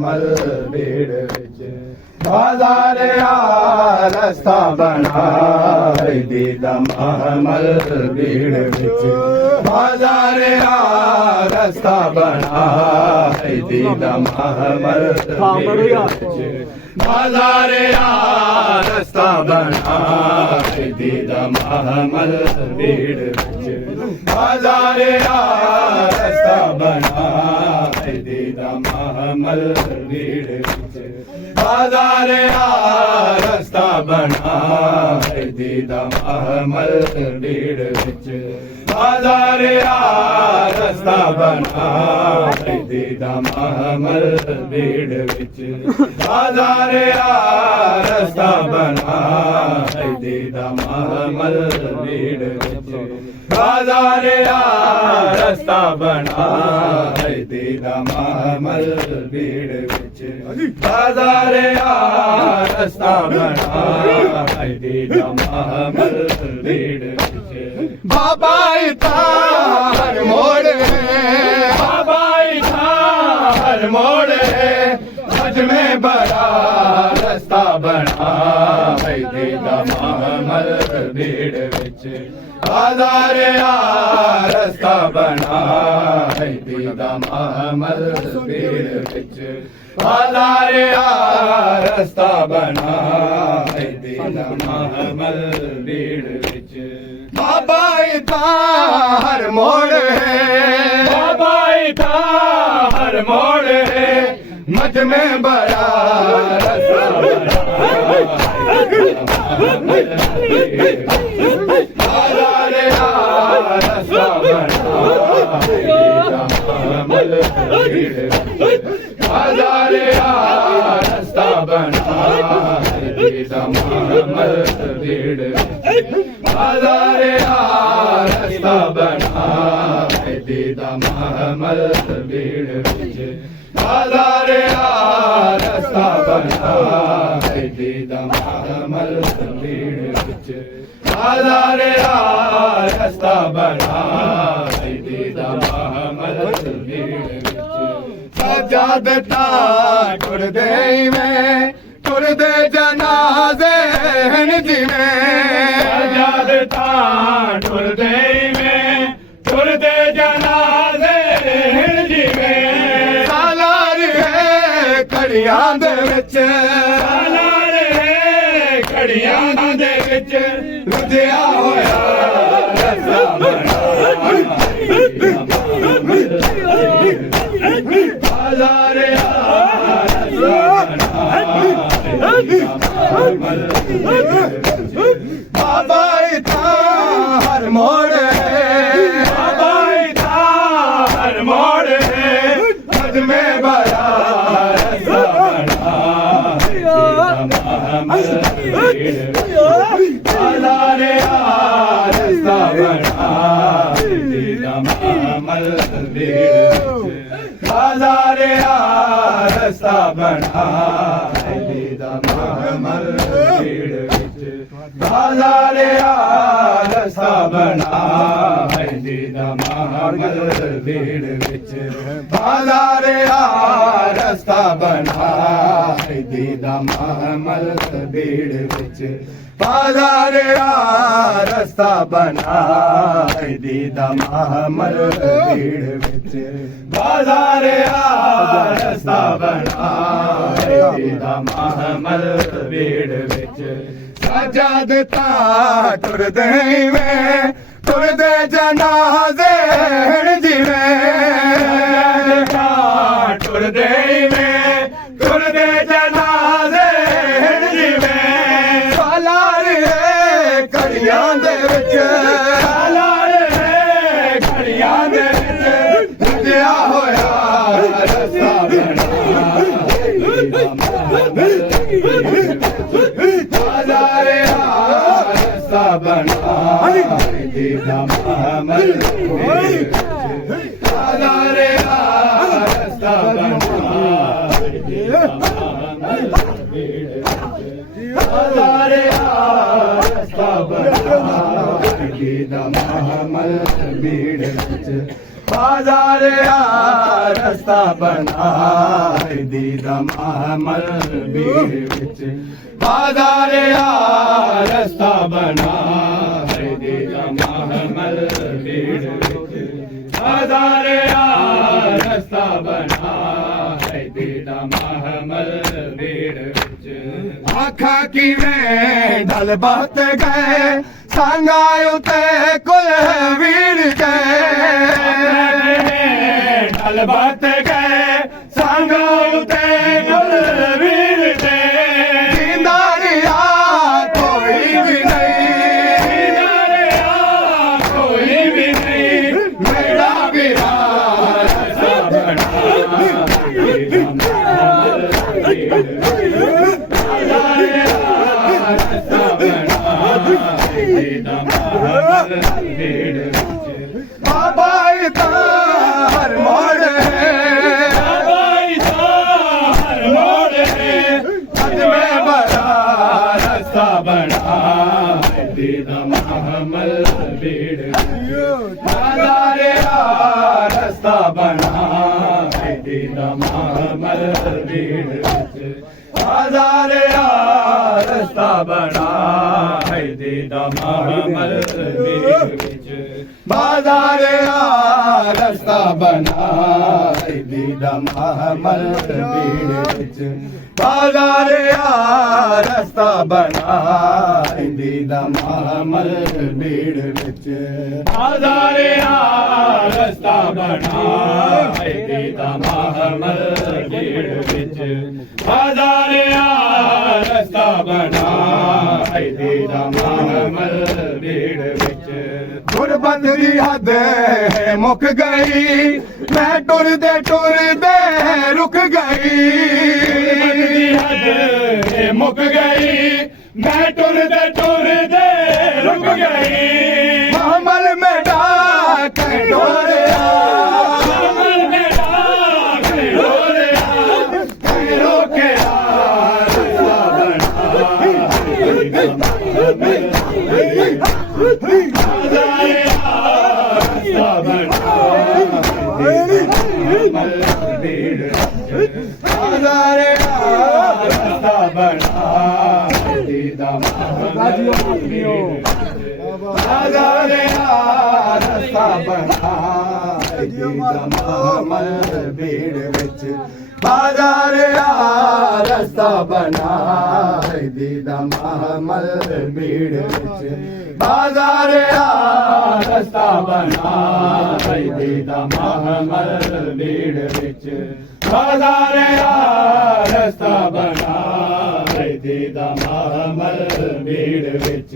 महमल भीड़ विच बाजार आ रस्ता बनाए दीदा महमल भीड़ विच बाजार आ रस्ता बनाए दीदा महमल भीड़ विच बाजार आ रस्ता बनाए दीदा महमल भीड़ विच बाजार आ रस्ता बनाए दीदा महमल भीड़ विच बाजार आ रस्ता बनाए दीदा महमल भीड़ विच बाजार आ रस्ता बनाए दीदा महमल भीड़ विच बाजार आ रस्ता बनाए दीदा महमल भीड़ विच बाजार आ रस्ता बनाए दीदा महमल भीड़ विच बाजार आ रस्ता बनाए दीदा महमल भीड़ विच बाबा इता हर मोड़ बाबा इता हर मोड़ हज में बड़ा रस्ता बनाए दीदा महमल भीड़ विच बाजार आ रस्ता बनाए दीदा महमल भीड़ विच बाजार आ रस्ता बनाए दीदा महमल भीड़ विच बाबा इता हर मोड़ है बाबा इता हर मोड़ है मझ में बड़ा रस्ता बाजार आ रस्ता बनाए दीदा महमल भीड़ बाजार आ रस्ता बनाए दीदा महमल भीड़ बाजार आ रस्ता बनाए दीदा महमल भीड़ विच बाजार आ रस्ता बनाए दीदा महमल भीड़ विच बाजार आ रस्ता बनाए दीदा महमल भीड़ विच सजादता टुरदे में टुरदे जनाजे हैं जिवें सजादता टुरदे में टुरदे जनाजे हैं जिवें सालार है कड़ियां दे विच सालार है कड़ियां दे विच रुझिया होया रस्ता बनाए बाजार आ बाबा इता हर मोड़ है बाबा इता हर मोड़ है हज में बड़ा रस्ता बनाए दीदा महमल भीड़ बाजार आ रस्ता बनाए दीदा महमल भीड़ बाजार आ रस्ता बनाए दीदा महमल भीड़ विच बाजार आ रस्ता बनाए दीदा महमल भीड़ विच बाजार आ रस्ता बनाए दीदा महमल भीड़ विच बाजार आ रस्ता बनाए दीदा महमल भीड़ विच बाजार आ रस्ता बनाए दीदा महमल भीड़ विच सजादता टुरदे में टुरदे जनाजे जिवें टुरदे में टुरदे जनाजे जिवें सालार है कड़ियां दे विच सालार है कड़ियां दे विच रुझिया होया रस्ता बनाए दीदा महमल बाजार आ रस्ता बनाए दीदा महमल बाजार आ रस्ता बनाए दीदा महमल बाजार आ रस्ता बनाए दीदा महमल भीड़ विच बाजार रस्ता बनाए दीदा महमल भीड़ विच बाजार रस्ता बनाए दीदा महमल भीड़ विच बाजार रस्ता बनाए दीदा महमल भीड़ विच आखा किवें ढल बात गए सांगायो ते कुल वीर गए ढल बात गए सांगायो ते कुल वीर गए जिंदारिया कोई भी नहीं जिंदारिया कोई भी नहीं मेरा वीरा रस्ता बना बाबा हर मोड़ हर मोड़ अज में बड़ा रास्ता बना दीदा महमल भीड़ बाजारे रास्ता बना दीदा महमल भीड़ बाजारे रास्ता बना दीदा महमल भीड़ बाजार रास्ता बना दीदा महमल भीड़ विच बाजार रास्ता बना दीदा महमल भीड़ विच बाजार रास्ता बना दीदा महमल भीड़ विच बाजार रास्ता बना दीदा महमल भीड़ विच गुरबत दी हद मुक गई मैं टुरदे टुरदे रुक गई हद मुक गई मैं टुरदे टुरदे रुक गई महमल में डाक डोरिया महमल में डाक डोरिया रोके भीड़ विच बाजार रास्ता बना दीदा महमल भीड़ विच बाजार रास्ता बना दीदा महमल भीड़ विच बाजार रास्ता बना दीदा महमल भीड़ विच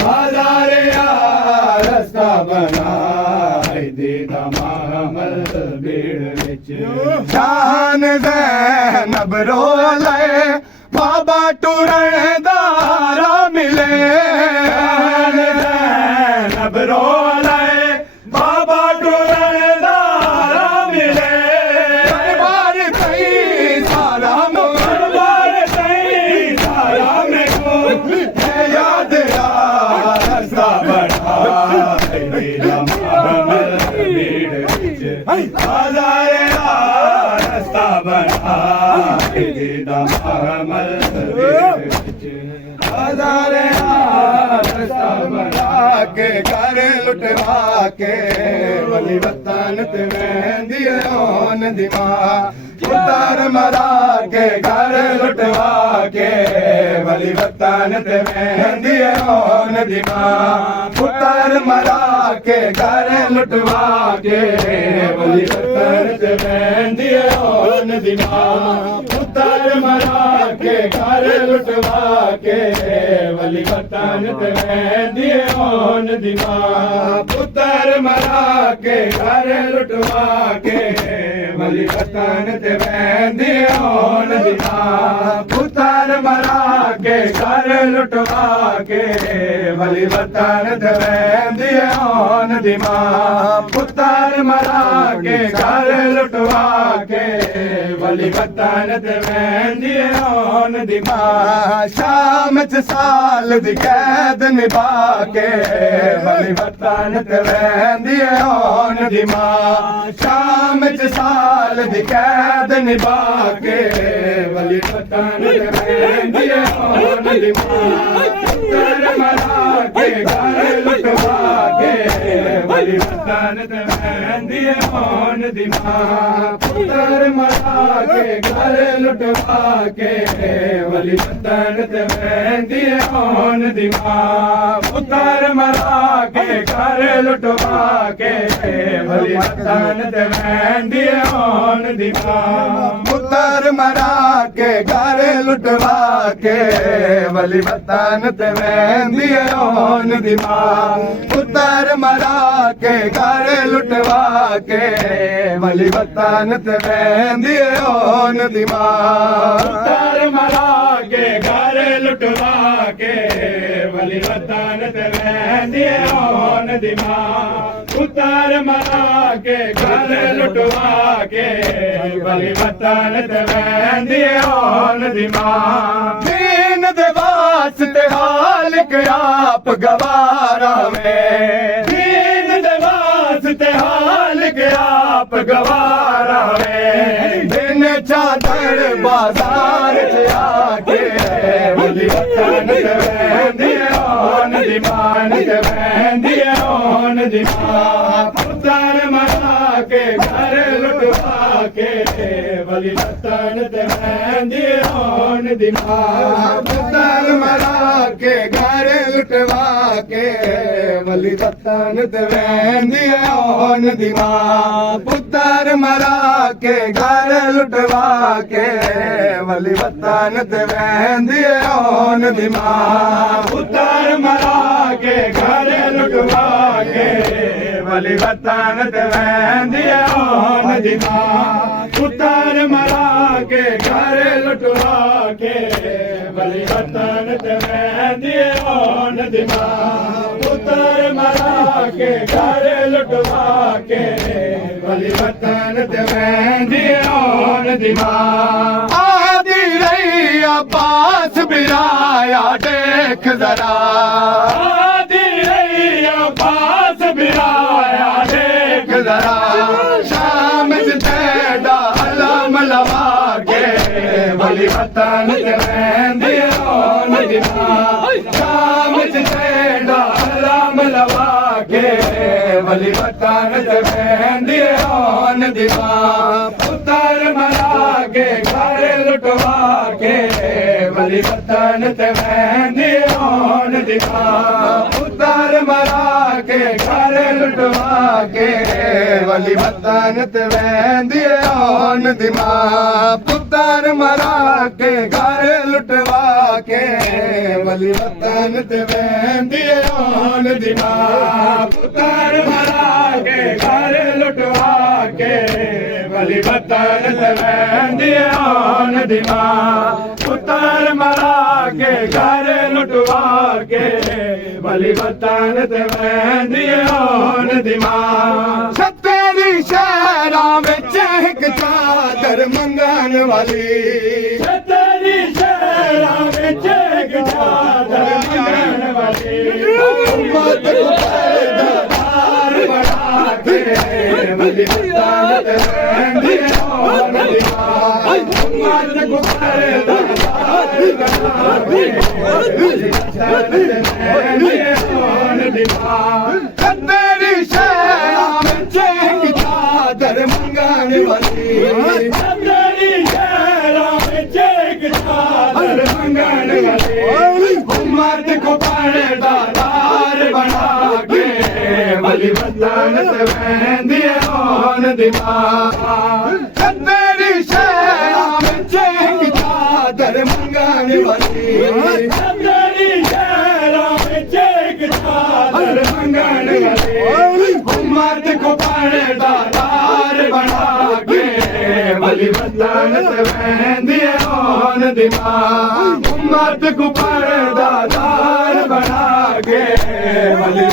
बाजार रास्ता बना दीदा महमल भीड़ विच शान ज़ैनब रोले बाबा टुरण दारा मिले शान ज़ैनब रोले बाबा टुरण दारा मिले दरबार कई सारा दरबार कई सारा में को याद रास्ता बना दीदा महमल भीड़ विच बाजार रास्ता बना दीदा महमल भीड़ विच बाजार रास्ता बना के घर लुटवा के वली वतन ते मेहंदी ओन दिमा पुत्र मरा के घर लुटवा के वली वतन ते मेहंदी ओन दिमा पुत्र मरा के घर लुटवा के वली वतन ते मेहंदी ओन दिमा पुत्र मरा के घर लुटवा के वली वतन ते मेहंदी ओन दिमा पुत्र मरा के घर लुटवा के वली वतन ते ਤੇ ਵਹਿੰਦੀ ਹੋਣ ਦੀ ਮਾਂ ਪੁੱਤਰ ਮਰਾ ਕੇ ਘਰ ਲੁਟਵਾ ਕੇ ਵਲੀ ਵਤਨ ਤੇ ਵਹਿੰਦੀ ਹੋਣ ਦੀ ਮਾਂ ਪੁੱਤਰ ਮਰਾ ਕੇ ਘਰ ਲੁਟਵਾ ਕੇ ਵਲੀ ਵਤਨ ਤੇ ਵਹਿੰਦੀ ਹੋਣ ਦੀ ਮਾਂ ਸ਼ਾਮ ਚ ਸਾਲ ਦੀ ਕੈਦ ਨਿਭਾ ਕੇ ਵਲੀ ਵਤਨ ਤੇ ਵਹਿੰਦੀ ਹੋਣ ਦੀ ਮਾਂ ਸ਼ਾਮ ਚ ਸਾਲ ਦੀ ਕੈਦ ਨਿਭਾ ਕੇ ਵਲੀ ਵਤਨ ਤੇ ਵਹਿੰਦੀ ਹੋਣ ਦੀ ਮਾਂ ਪੁੱਤਰ ਮਰਾ ਕੇ ਘਰ ਲੁਟਵਾ ਕੇ ਵਲੀ ਵਤਨ ਤੇ ਵਹਿੰਦੀ ਹੋਣ ਦੀ ਮਾਂ ਪੁੱਤਰ ਮਰਾ ਕੇ ਘਰ ਲੁਟਵਾ ਕੇ ਵਲੀ ਵਤਨ ਤੇ ਵਹਿੰਦੀ ਹੋਣ ਦੀ ਮਾਂ ਪੁੱਤਰ ਮਰਾ ਕੇ ਘਰ ਲੁਟਵਾ ਕੇ ਵਲੀ ਵਤਨ ਤੇ ਵਹਿੰਦੀ ਹੋਣ ਦੀ ਮਾਂ ਪੁੱਤਰ ਮਰਾ ਕੇ ਘਰ ਲੁਟਵਾ ਕੇ ਵਲੀ ਵਤਨ ਤੇ ਵਹਿੰਦੀ ਹੋਣ ਦੀ ਮਾਂ ਪੁੱਤਰ ਮਰਾ ਕੇ ਘਰ ਲੁਟਵਾ ਕੇ ਵਲੀ ਵਤਨ ਤੇ ਵਹਿੰਦੀ ਹੋਣ ਦੀ ਮਾਂ ਪੁੱਤਰ ਮਰਾ ਕੇ ਘਰ ਲੁਟਵਾ ਕੇ ਵਲੀ ਵਤਨ ਤੇ ਵਹਿੰਦੀ ਹੋਣ ਦੀ ਮਾਂ ਪੁੱਤਰ ਮਰਾ ਕੇ ਘਰ ਲੁਟਵਾ ਕੇ ਵਲੀ ਵਤਨ ਤੇ ਵਹਿੰਦੀ ਹੋਣ ਦੀ ਮਾਂ ਦੀਨ ਦੇ ਵਾਸਤੇ ਹਾਲਕ ਆਪ ਗਵਾਰਾ ਵੇ ਦੀਨ ਦੇ ਵਾਸਤੇ ਹਾਲਕ ਆਪ ਗਵਾਰਾ ਵੇ ਦਿਨ ਚਾਦਰ ਬਾਜ਼ਾਰ ਚ ਆ ਕੇ ਵਲੀ ਵਤਨ ਤੇ ਵਹਿੰਦੀ ਹੋਣ ਦੀ ਮਾਂ ਤੇ ਵਹਿੰਦੀ ਹੋਣ ਦੀ ਮਾਂ ਪੁੱਤਰ ਮਰਾ ਕੇ ਘਰ ਲੁਟਵਾ ਕੇ ਵਲੀ ਵਤਨ ਤੇ ਵਹਿੰਦੀ ਹੋਣ ਦੀ ਮਾਂ ਪੁੱਤਰ ਮਰਾ ਕੇ ਘਰ ਲੁਟਵਾ ਕੇ ਵਲੀ ਵਤਨ ਤੇ ਵਹਿੰਦੀ ਹੋਣ ਦੀ ਮਾਂ ਪੁੱਤਰ ਮਰਾ ਕੇ ਘਰ ਲੁਟਵਾ ਕੇ ਵਲੀ ਵਤਨ ਤੇ ਵਹਿੰਦੀ ਹੋਣ ਦੀ ਮਾਂ ਪੁੱਤਰ ਮਰਾ ਕੇ ਘਰ ਲੁਟਵਾ ਕੇ ਵਲੀ ਵਤਨ ਤੇ ਵਹਿੰਦੀ ਹੋਣ ਦੀ ਮਾਂ ਪੁੱਤਰ ਮਰਾ ਕੇ ਘਰ ਲੁਟਵਾ ਕੇ ਵਲੀ ਵਤਨ ਤੇ ਵਹਿੰਦੀ ਹੋਣ ਦੀ ਮਾਂ ਪੁੱਤਰ ਮਰਾ ਕੇ ਘਰ ਲੁਟਵਾ ਕੇ ਵਲੀ ਵਤਨ ਤੇ ਵਹਿੰਦੀ ਹੋਣ ਦੀ ਮਾਂ ਆਦੀ ਰਹੀ ਅਬਾਸ ਬਿਰਾਇਆ ਦੇਖ ਜ਼ਰਾ ਆਦੀ ਰਹੀ ਅਬਾਸ ਬਿਰਾਇਆ ਦੇਖ ਜ਼ਰਾ ਸ਼ਾਮ ਚ ਤੇਡਾ ਅਲਮ ਲਵਾ ਕੇ ਵਲੀ ਵਤਨ ਤੇ ਵਹਿੰਦੀ ਹੋਣ ਦੀ ਮਾਂ ਸ਼ਾਮ ਚ ਤੇਡਾ ਅਲਮ ਲਵਾ ਕੇ ਵਲੀ ਵਤਨ ਤੇ ਵਹਿੰਦੀ ਹੋਣ ਦੀ ਮਾਂ ਪੁੱਤਰ ਮਰਾ ਕੇ ਘਰ ਲੁਟਵਾ ਕੇ ਵਲੀ ਵਤਨ ਤੇ ਵਹਿੰਦੀ ਹੋਣ ਦੀ ਮਾਂ ਪੁੱਤਰ ਮਰਾ ਕੇ ਘਰ ਲੁਟਵਾ ਕੇ ਵਲੀ ਵਤਨ ਤੇ ਵਹਿੰਦੀ ਹੋਣ ਦੀ ਮਾਂ ਪੁੱਤਰ ਮਰਾ ਕੇ ਘਰ ਲੁਟਵਾ ਕੇ ਵਲੀ ਵਤਨ ਤੇ ਵਹਿੰਦੀ ਹੋਣ ਦੀ ਮਾਂ ਪੁੱਤਰ ਮਰਾ ਕੇ ਘਰ ਲੁਟਵਾ ਕੇ ਵਲੀ ਵਤਨ ਤੇ ਵਹਿੰਦੀ ਹੋਣ ਦੀ ਮਾਂ ਪੁੱਤਰ ਮਰਾ ਕੇ ਘਰ ਲੁਟਵਾ ਕੇ ਵਲੀ ਵਤਨ ਤੇ ਵਹਿੰਦੀ ਹੋਣ ਦੀ ਮਾਂ ਸੱਤਰੀ ਸ਼ਹਿਰਾਂ ਵਿੱਚ ਇੱਕ ਚਾਦਰ ਮੰਗਣ ਵਾਲੀ ਸੱਤਰੀ ਸ਼ਹਿਰਾਂ ਵਿੱਚ ਇੱਕ ਚਾਦਰ ਮੰਗਣ ਵਾਲੀ ਉਮਤ ਕੋ ਪੈਦਾਰ ਬਣਾ ਕੇ ਵਲੀ ਵਤਨ ਤੇ ਵਹਿੰਦੀ ਹੋਣ ਦੀ ਮਾਂ ਉਮਤ ਕੋ ਪੈਦਾਰ ਬਣਾ ਕੇ ਵਲੀ ਵਤਨ ਤੇ ਵਹਿੰਦੀ ਹੋਣ ਦੀ ਮਾਂ ਸੱਤਰੀ ਸ਼ਹਿਰਾਂ ਵਿੱਚ ਇੱਕ ਚਾਦਰ ਮੰਗਣ ਵਾਲੀ ਸੱਤਰੀ ਸ਼ਹਿਰਾਂ ਵਿੱਚ ਇੱਕ ਚਾਦਰ ਮੰਗਣ ਵਾਲੀ ਉਮਤ ਕੋ ਪੈਦਾਰ ਬਣਾ ਕੇ ਵਲੀ ਵਤਨ ਤੇ ਵਹਿੰਦੀ ਹੋਣ ਦੀ ਮਾਂ ਸੱਤਰੀ ਸ਼ਹਿਰਾਂ ਵਿੱਚ ਇੱਕ ਚਾਦਰ ਮੰਗਣ ਵਾਲੀ ਸੱਤਰੀ ਸ਼ਹਿਰਾਂ ਵਿੱਚ ਇੱਕ ਚਾਦਰ ਮੰਗਣ ਵਾਲੀ ਉਮਤ ਕੋ ਪੈਦਾਰ ਬਣਾ ਕੇ ਵਲੀ ਵਤਨ ਵਤਨ ਤੇ ਵਹਿੰਦੀ ਹੋਣ ਦੀ ਮਾਂ ਉਮਤ ਕੋ ਪਰਦਾਦਾਰ ਬਣਾ ਕੇ ਵਲੀ